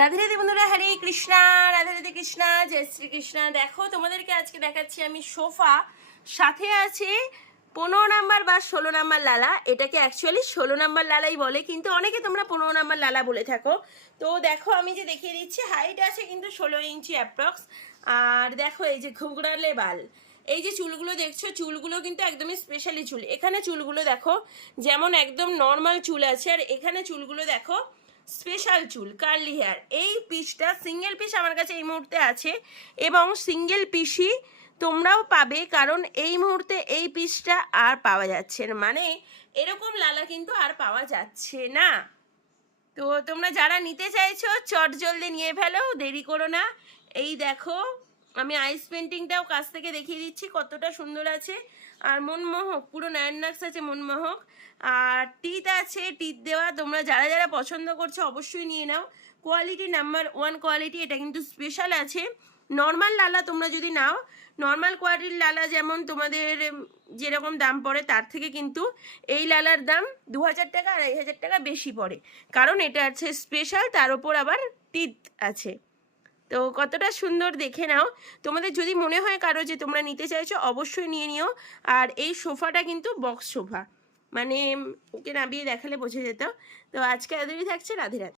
রাধে রাধে বন্ধুরা, হরে কৃষ্ণা, রাধে রাধে কৃষ্ণা, জয় শ্রীকৃষ্ণা। দেখো তোমাদেরকে আজকে দেখাচ্ছি আমি সোফা, সাথে আছে 15 নাম্বার বা 16 নাম্বার লালা। এটাকে অ্যাকচুয়ালি 16 নাম্বার লালাই বলে, কিন্তু অনেকে তোমরা 15 নাম্বার লালা বলে থাকো। তো দেখো আমি যে দেখিয়ে দিচ্ছি, হাইট আছে কিন্তু 16 ইঞ্চি অ্যাপ্রক্স। আর দেখো এই যে ঘুগড়ালে বাল, এই যে চুলগুলো দেখছো, চুলগুলো কিন্তু একদমই স্পেশালি চুল। এখানে চুলগুলো দেখো যেমন একদম নর্মাল চুল আছে, আর এখানে চুলগুলো দেখো স্পেশাল চুল, কার্লি হেয়ার। এই পিসটা সিঙ্গেল পিস আমার কাছে এই মুহূর্তে আছে, এবং সিঙ্গেল পিসই তোমরাও পাবে, কারণ এই মুহূর্তে এই পিসটা আর পাওয়া যাচ্ছে না, মানে এরকম লালা কিন্তু আর পাওয়া যাচ্ছে না। তো তোমরা যারা নিতে চাইছো চট জলদি নিয়ে ফেলো, দেরি করো না। এই দেখো আমি আইস পেন্টিংটাও কাছ থেকে দেখিয়ে দিচ্ছি কতটা সুন্দর আছে, আর মনমোহক, পুরো নায়ননাক্স আছে মনমোহক। আর টিথ আছে, টিথ দেওয়া। তোমরা যারা যারা পছন্দ করছো অবশ্যই নিয়ে নাও। কোয়ালিটি নাম্বার 1 কোয়ালিটি, এটা কিন্তু স্পেশাল আছে। নর্মাল লালা তোমরা যদি নাও, নর্মাল কোয়ালিটির লালা যেমন তোমাদের যেরকম দাম পড়ে, তার থেকে কিন্তু এই লালার দাম 2000 টাকা 2500 টাকা বেশি পড়ে, কারণ এটা আছে স্পেশাল, তার উপর আবার টিথ আছে। তো কতটা সুন্দর দেখে নাও। তোমাদের যদি মনে হয় কারো যে তোমরা নিতে চাইছো, অবশ্যই নিয়ে নিও। আর এই সোফাটা কিন্তু বক্স সোফা, মানে ওকে নামিয়ে দেখালে বোঝা যেত। তো আজকে এতই থাকছে, রাধে রাধে।